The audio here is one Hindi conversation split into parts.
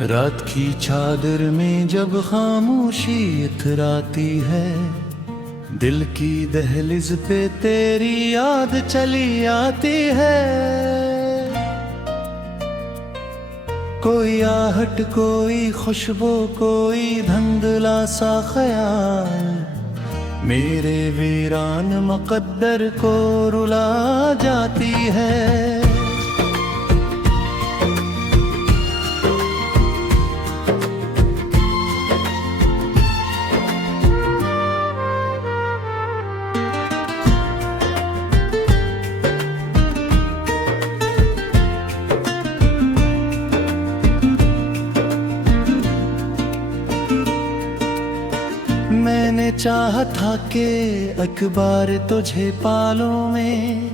रात की चादर में जब खामोशी इतराती है, दिल की दहलीज पे तेरी याद चली आती है। कोई आहट, कोई खुशबू, कोई धुंधला सा ख्याल मेरे वीरान मुकद्दर को रुला जाती है। मैंने चाहा था कि अखबार तुझे पालों में,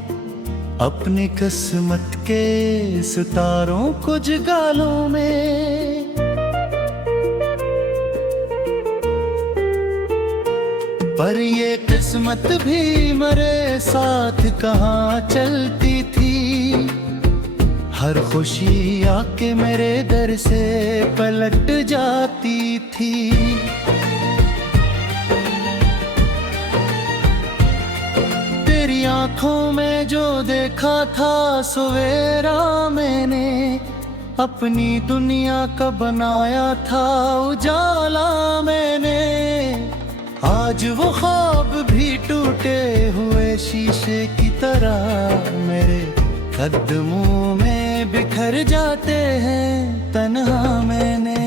अपनी किस्मत के सितारों को जगालों में। पर ये किस्मत भी मेरे साथ कहाँ चलती थी, हर खुशी आके मेरे दर से पलट जाती थी। आंखों में जो देखा था सवेरा, मैंने अपनी दुनिया का बनाया था उजाला मैंने। आज वो ख्वाब भी टूटे हुए शीशे की तरह मेरे कदमों में बिखर जाते हैं तन्हा मैंने।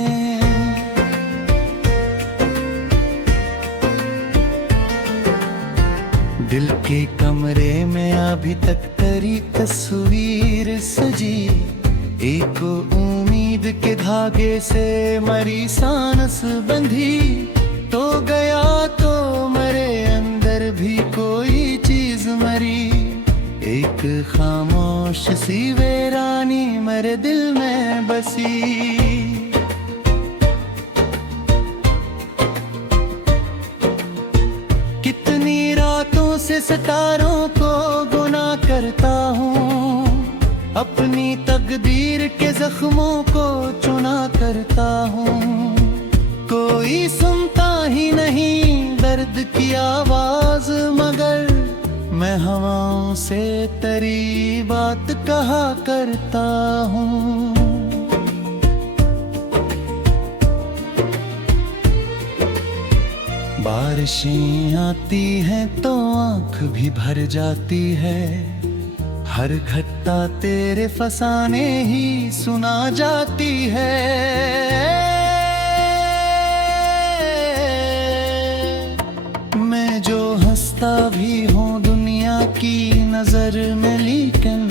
दिल के कमरे में अभी तक तेरी तस्वीर सजी, एक उम्मीद के धागे से मरी सांस बंधी। तो गया तो मेरे अंदर भी कोई चीज मरी, एक खामोश सी वीरानी मेरे दिल में बसी। से सितारों को गुनाह करता हूँ, अपनी तकदीर के जख्मों को चुना करता हूँ। कोई सुनता ही नहीं दर्द की आवाज, मगर मैं हवाओं से तेरी बात कहा करता हूँ। बारिशें आती हैं तो आँख भी भर जाती है, हर घटना तेरे फसाने ही सुना जाती है। मैं जो हंसता भी हूँ दुनिया की नजर में, लेकिन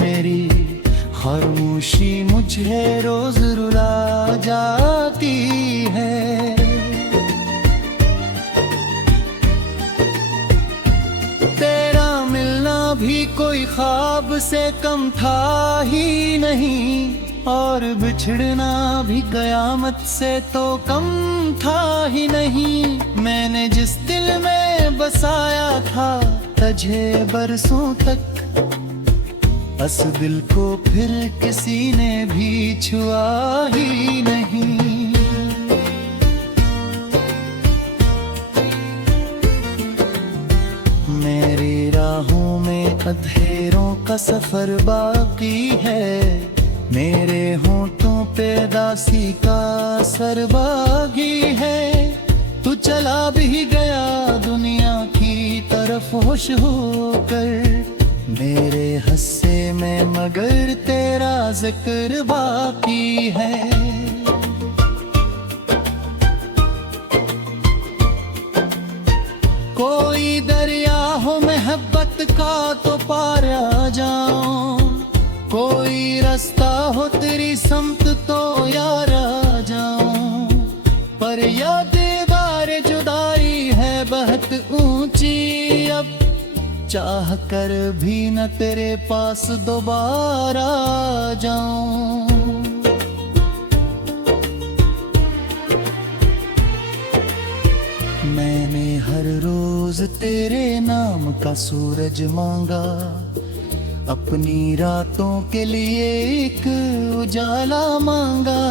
मेरी खामोशी मुझे रोज रुला जाती है। भी कोई ख्वाब से कम था ही नहीं, और बिछड़ना भी कयामत से तो कम था ही नहीं। मैंने जिस दिल में बसाया था तुझे बरसों तक, उस दिल को फिर किसी ने भी छुआ ही नहीं। मेरी राहों में अंधेरों का सफर बाकी है, मेरे होंठों पे दासी का असर बागी है। तू चला भी गया दुनिया की तरफ होश होकर, मेरे हस्से में मगर तेरा जिक्र बाकी है। कोई दरिया हो मोहब्बत का तो पार आ जाऊं, कोई रास्ता हो तेरी समत तो यार आ जाऊं। पर या दीवार जुदाई है बहुत ऊंची, अब चाह कर भी न तेरे पास दोबारा आ जाऊं। मैंने हर रोज तेरे नाम का सूरज मांगा, अपनी रातों के लिए एक उजाला मांगा।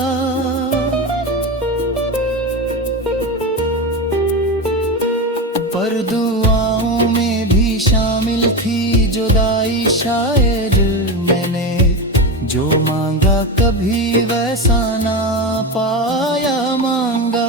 पर दुआओं में भी शामिल थी जुदाई, शायद मैंने जो मांगा कभी वैसा ना पाया मांगा।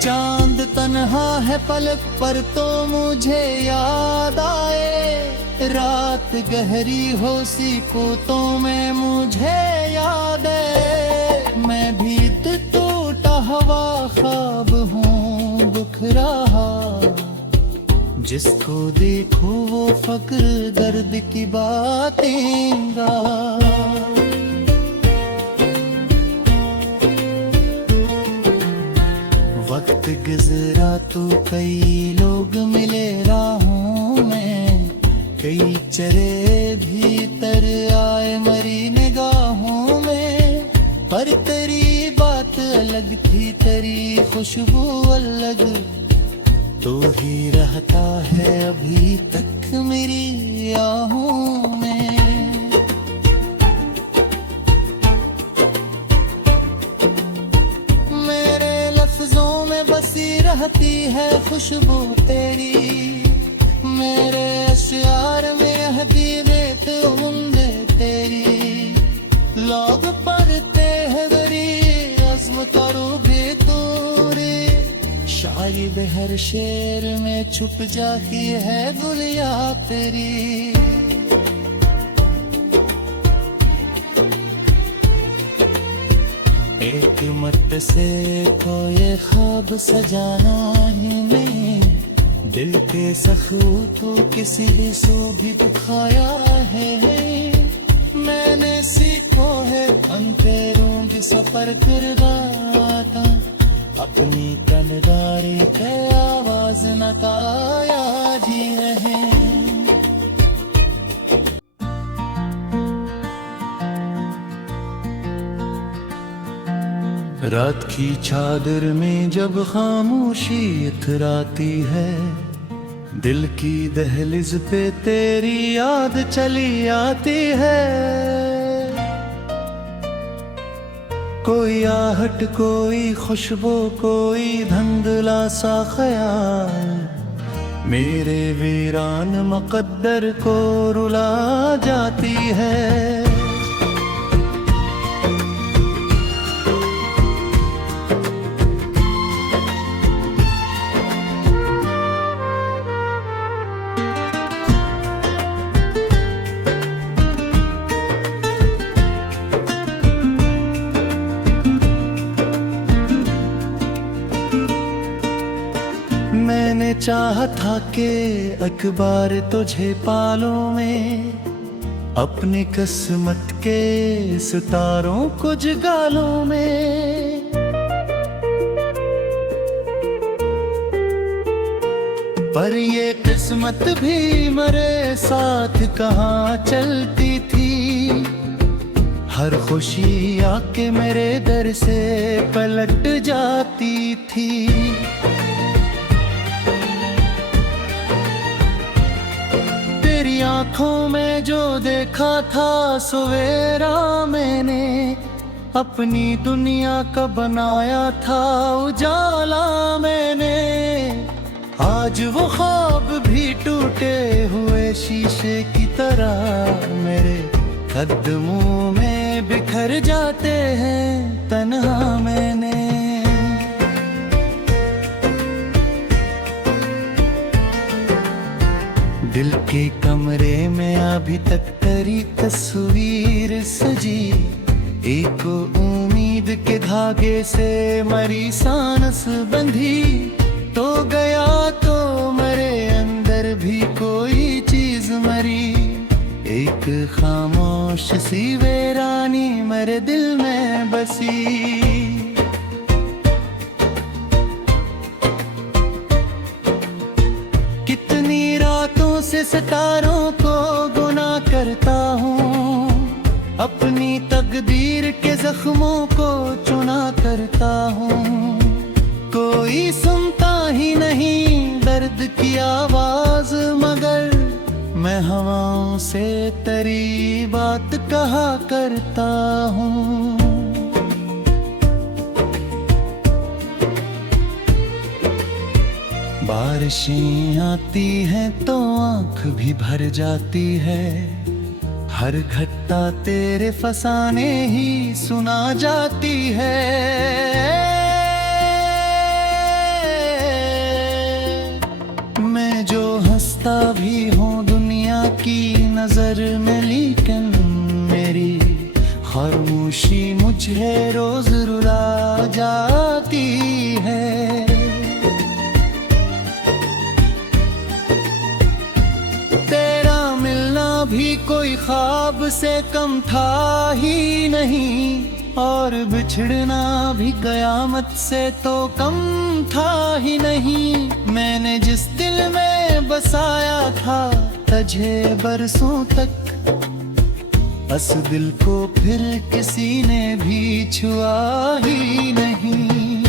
चांद तन्हा है पलक पर तो मुझे याद आए, रात गहरी हो सिकोतों में मुझे याद है। मैं भी टूटा हुआ ख्वाब हूँ बिखरा, जिसको देखो वो फक्र दर्द की बातें गा। वक्त गुजरा तो कई लोग मिले राहों में, कई चरे भीतर आए मरी निगाहों में। पर तेरी बात अलग थी, तेरी खुशबू अलग, तो ही रहता है अभी तक मेरी आहों में। मेरे लफ्जों में बसी रहती है खुशबू तेरी, मेरे अश्यार में हदीरें उम्दे तेरी। लोग पढ़ते हैं दरी अज़्म करोगे तूरे, शायद हर शेर में छुप जाती है गुलिया तेरी। एक मत से कोई ख्वाब सजाना ही नहीं, दिल के सखूतों किसी सो भी दिखाया है। मैंने सीखो है अंधेरों के सफर करवाता, अपनी तनदारी के आवाज न काया जी रहे। रात की चादर में जब खामोशी इतराती है, दिल की दहलीज पे तेरी याद चली आती है। कोई आहट, कोई खुशबू, कोई धुंधला सा ख्याल, मेरे वीरान मुक़द्दर को रुला जाती है। मैंने चाहा था कि अखबार तुझे पालों में, अपनी किस्मत के सितारों को जगालों में। पर ये किस्मत भी मेरे साथ कहाँ चलती थी, हर खुशी आके मेरे दर से पलट जाती थी। आंखों में जो देखा था सवेरा, मैंने अपनी दुनिया का बनाया था उजाला मैंने। आज वो ख्वाब भी टूटे हुए शीशे की तरह मेरे कदमों में बिखर जाते हैं तन्हा मैंने। दिल के कमरे में अभी तक तेरी तस्वीर सजी, एक उम्मीद के धागे से मरी सांस बंधी। तो गया तो मेरे अंदर भी कोई चीज मरी, एक खामोश सी वीरानी मेरे दिल में बसी। से सितारों को गुनाह करता हूँ, अपनी तकदीर के जख्मों को चुना करता हूँ। कोई सुनता ही नहीं दर्द की तेरी बात कहा करता हूँ। बारिशें आती हैं तो आँख भी भर जाती है, हर घटना तेरे फसाने ही सुना जाती है। मैं जो हंसता भी हूँ दुनिया की नजर में, लेकिन मेरी खामोशी मुझे रोज रुला जाती है। तेरा मिलना भी कोई ख्वाब से कम था ही नहीं, और बिछड़ना भी कयामत से तो कम था ही नहीं। मैंने जिस दिल में बसाया था तुझे बरसों तक, उस दिल को फिर किसी ने भी छुआ ही नहीं।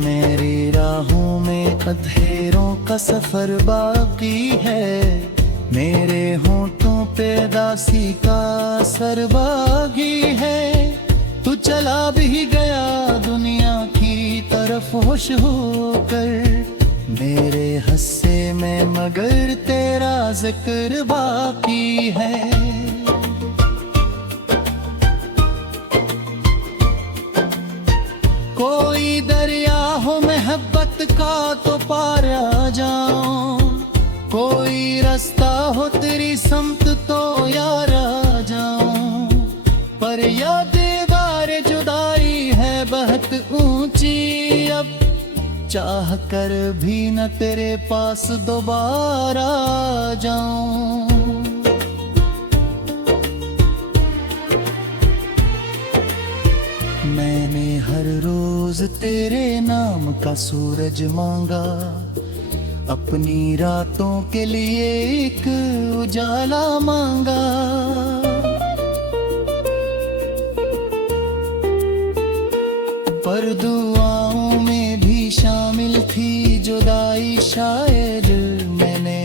मेरी राहों में अंधेरों का सफर बाकी है, मेरे होंठों पे दासी का असर बागी है। तू चला भी गया दुनिया की तरफ होश होकर, मेरे हस्से में मगर तेरा जिक्र बाकी है। कोई दरिया हो मोहब्बत का तो पार आ जाऊं, कोई रास्ता हो तेरी समत तो यार आ जाऊं। पर याद बारे जुदाई है बहुत ऊंची, अब चाह कर भी न तेरे पास दोबारा जाऊं। मैंने हर रोज तेरे नाम का सूरज मांगा, अपनी रातों के लिए एक उजाला मांगा। पर दुआओं में भी शामिल थी जुदाई, शायद मैंने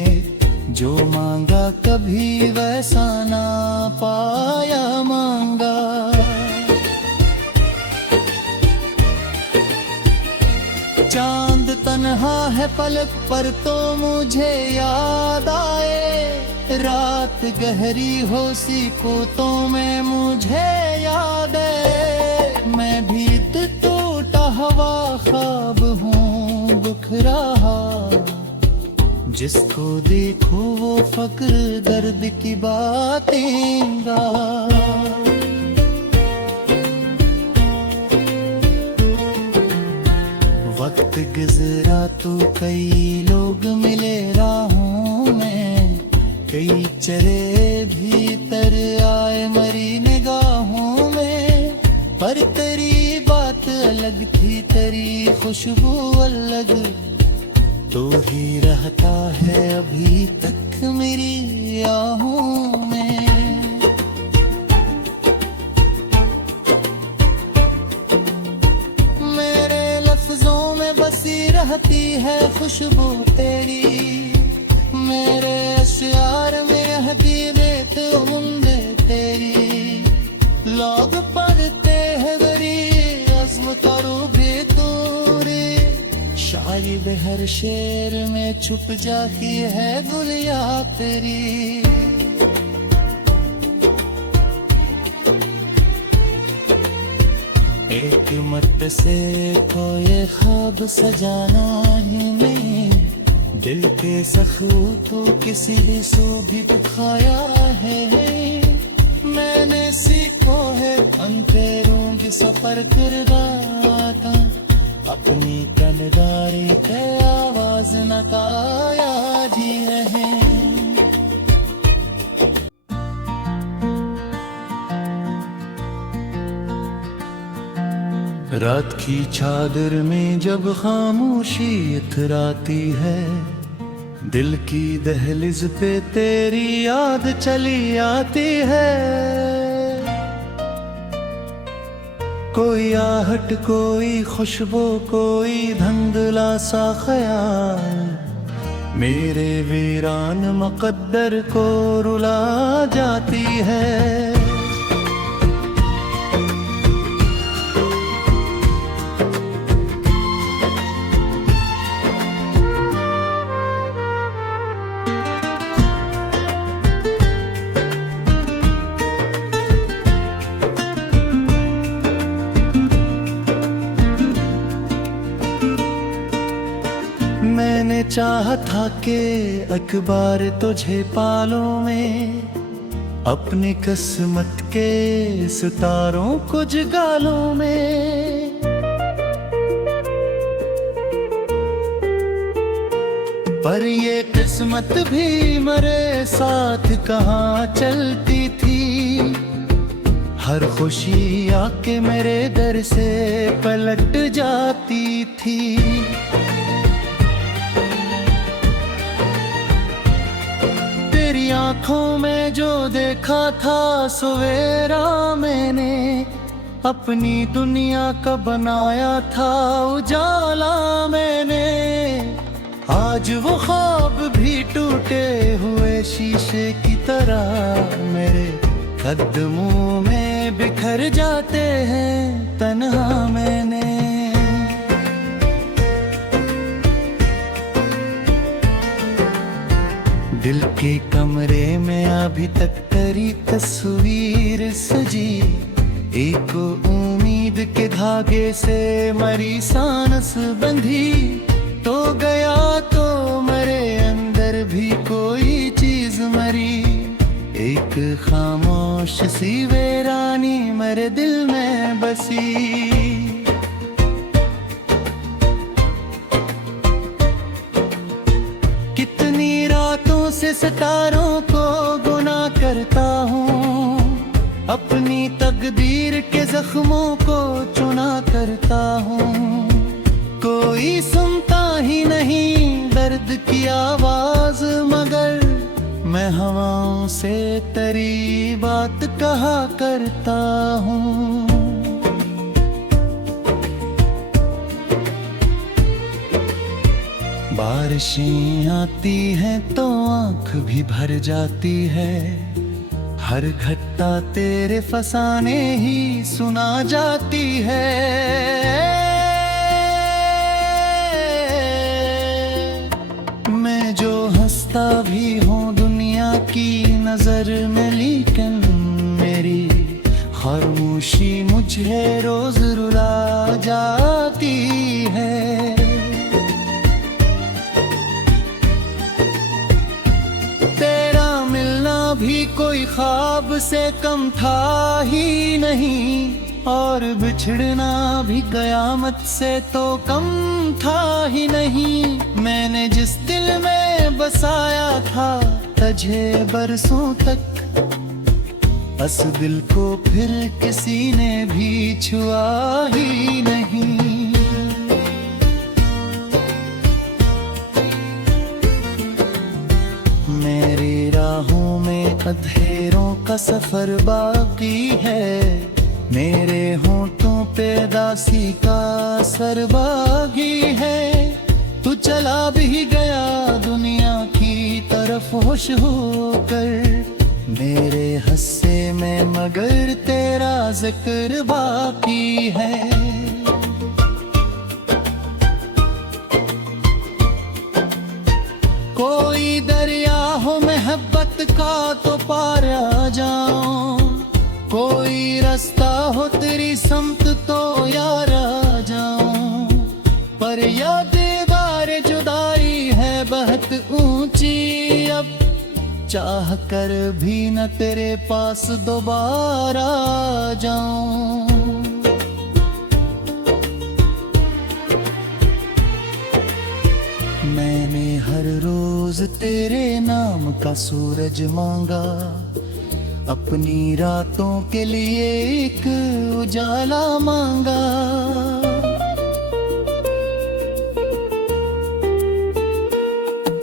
जो मांगा कभी वैसा ना पाया मांगा। चांद तन्हा है पलक पर तो मुझे याद आए, रात गहरी हो सी को तो मैं मुझे याद है। मैं भी टूटा हवा ख्वाब हूँ दुख रहा, जिसको देखो वो फक्र दर्द की बातें गा। वक्त गुजरा तो कई लोग मिले राहों में, कई चले भीतर आए मरी निगाहों में। पर तेरी बात अलग थी, तेरी खुशबू अलग, तो ही रहता है अभी तक मेरी आहों में। बसी रहती है खुशबू तेरी, मेरे अश्यार में हदीरें उम्दे तेरी। लोग पढ़ते हैं बड़ी अज़्म करो भी दूरी, शायद हर शेर में छुप जाती है गुलिया तेरी। एक मत से कोई ख्वाब सजाना ही नहीं, दिल के सखू तो किसी भी सू भी दिखाया है। मैंने सीखो है अंधेरों की सफर करवाता, अपनी तनदारी के आवाज न काया जी रहे। रात की चादर में जब खामोशी इतराती है, दिल की दहलीज पे तेरी याद चली आती है। कोई आहट कोई खुशबू कोई धुंधला सा ख्याल मेरे वीरान मुकद्दर को रुला जाती है। मैंने चाहा था कि अखबार तुझे पालों में अपनी किस्मत के सितारों को जगालों में, पर ये किस्मत भी मेरे साथ कहाँ चलती थी। हर खुशी आके मेरे दर से पलट जाती थी। आंखों में जो देखा था सवेरा मैंने अपनी दुनिया का बनाया था उजाला मैंने। आज वो ख्वाब भी टूटे हुए शीशे की तरह मेरे कदमों में बिखर जाते हैं तन्हा मैंने। दिल के कमरे में अभी तक तेरी तस्वीर सजी, एक उम्मीद के धागे से मरी सांस बंधी। तो गया तो मेरे अंदर भी कोई चीज मरी, एक खामोश सी वीरानी मेरे दिल में बसी। से सितारों को गुनाह करता हूँ, अपनी तकदीर के जख्मों को चुना करता हूँ। कोई सुनता ही नहीं दर्द की आवाज, मगर मैं हवाओं से तेरी बात कहा करता हूँ। बारिशें आती हैं तो आँख भी भर जाती है, हर घटना तेरे फसाने ही सुना जाती है। मैं जो हंसता भी हूँ दुनिया की नजर में, लेकिन मेरी खामोशी मुझे रोज रुला जाती है। भी कोई ख्वाब से कम था ही नहीं, और बिछड़ना भी कयामत से तो कम था ही नहीं। मैंने जिस दिल में बसाया था तुझे बरसों तक, उस दिल को फिर किसी ने भी छुआ ही नहीं। मेरी राहों में अंधेरों का सफर बाकी है, मेरे होंठों पे दासी का असर बाकी है। तू चला भी गया दुनिया की तरफ होश होकर, मेरे हस्से में मगर तेरा जिक्र बाकी है। कोई दरिया हो मोहब्बत का तो पार आ जाऊं, कोई रास्ता हो तेरी समत तो यार आ जाऊं। पर या दीवार जुदाई है बहुत ऊंची, अब चाह कर भी न तेरे पास दोबारा आ जाऊं। मैंने हर रोज तेरे नाम का सूरज मांगा, अपनी रातों के लिए एक उजाला मांगा।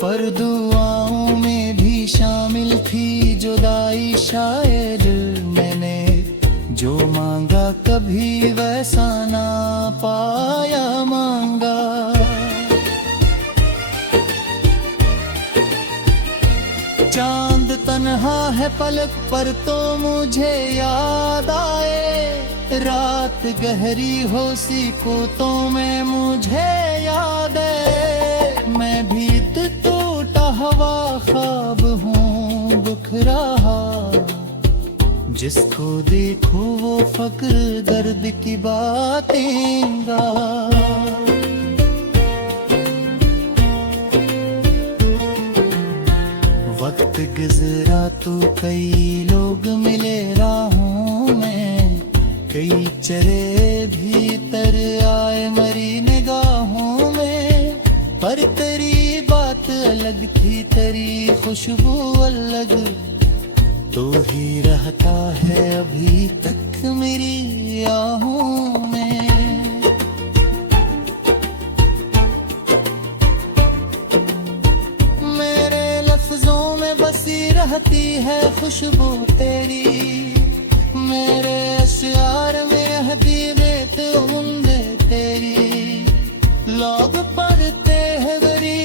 पर दुआओं में भी शामिल थी जुदाई, शायद मैंने जो मांगा कभी वैसा पाया मांगा। चांद तन्हा है पलक पर तो मुझे याद आए, रात गहरी हो सिकोतों में मुझे याद है। मैं भी टूटा हुआ ख्वाब हूँ बिखरा, जिसको देखो वो फक्र दर्द की बातें गा। वक्त गुजरा तो कई लोग मिले राहों में, कई चेहरे भीतर आए मरी निगाहों में। पर तेरी बात अलग थी, तेरी खुशबू अलग, तो ही रहता है अभी तक मेरी आहों में। मेरे लफ्जों में बसी रहती है खुशबू तेरी, मेरे अश्यार में हदीरेत उम्दे तेरी। लोग पढ़ते हैं बड़ी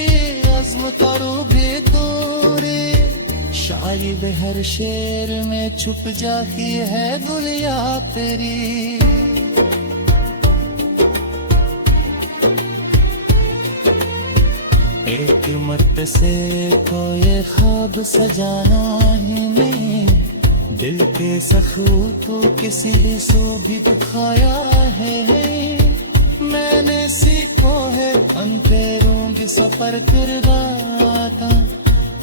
अज़्म करो बेतूरे, शायद हर शेर में छुप जाती है गुलिया तेरी। एक मत से कोई ख्वाब सजाना ही नहीं, दिल के सखू तो किसी सो भी दिखाया है। मैंने सीखो है अंधेरों की सफर करवाता,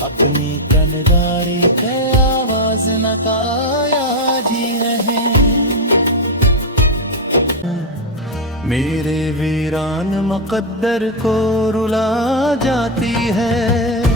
अपनी कनदारी के आवाज न काया जी रहे। मेरे वीरान मुकद्दर को रुला जाती है।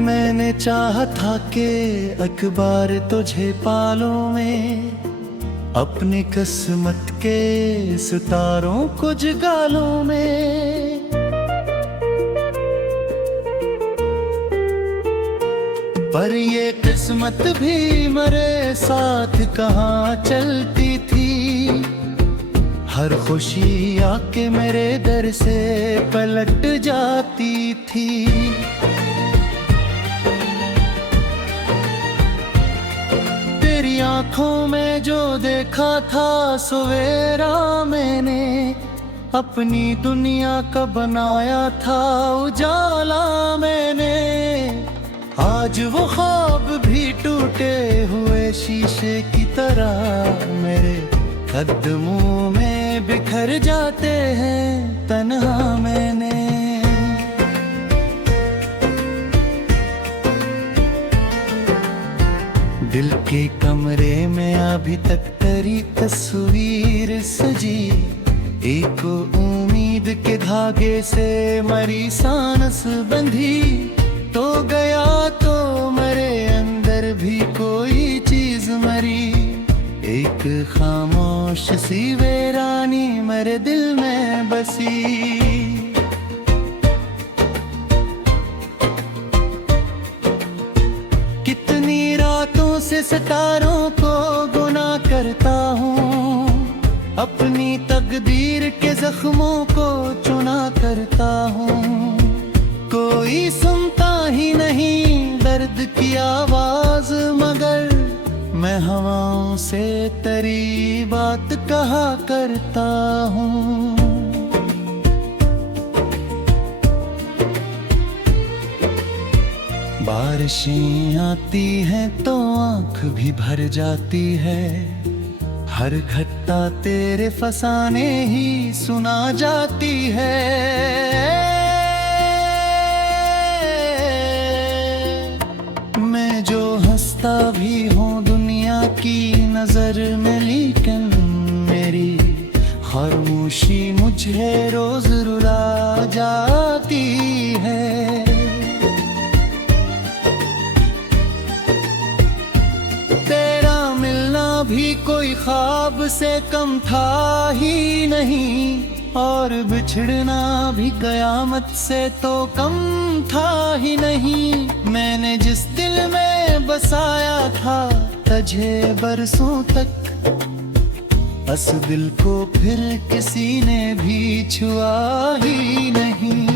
मैंने चाहा था कि अखबार तुझे पालों में, अपनी किस्मत के सितारों को जगालों में। पर ये किस्मत भी मेरे साथ कहाँ चलती थी, हर खुशी आके मेरे दर से पलट जाती थी। आंखों में जो देखा था सवेरा, मैंने अपनी दुनिया का बनाया था उजाला मैंने। आज वो ख्वाब भी टूटे हुए शीशे की तरह मेरे कदमों में बिखर जाते हैं तन्हा मैंने। दिल के कमरे में अभी तक तेरी तस्वीर सजी, एक उम्मीद के धागे से मरी सांस बंधी। तो गया तो मेरे अंदर भी कोई चीज मरी, एक खामोश सी वीरानी मेरे दिल में बसी। से सितारों को गुनाह करता हूँ, अपनी तकदीर के जख्मों को चुना करता हूँ। कोई सुनता ही नहीं दर्द की आवाज, मगर मैं हवाओं से तेरी बात कहा करता हूँ। बारिशें आती हैं तो आँख भी भर जाती है, हर घटना तेरे फसाने ही सुना जाती है। मैं जो हंसता भी हूँ दुनिया की नजर में, लेकिन मेरी खामोशी मुझे रोज रुला जाती है। भी कोई ख्वाब से कम था ही नहीं, और बिछड़ना भी कयामत से तो कम था ही नहीं। मैंने जिस दिल में बसाया था तुझे बरसों तक, उस दिल को फिर किसी ने भी छुआ ही नहीं।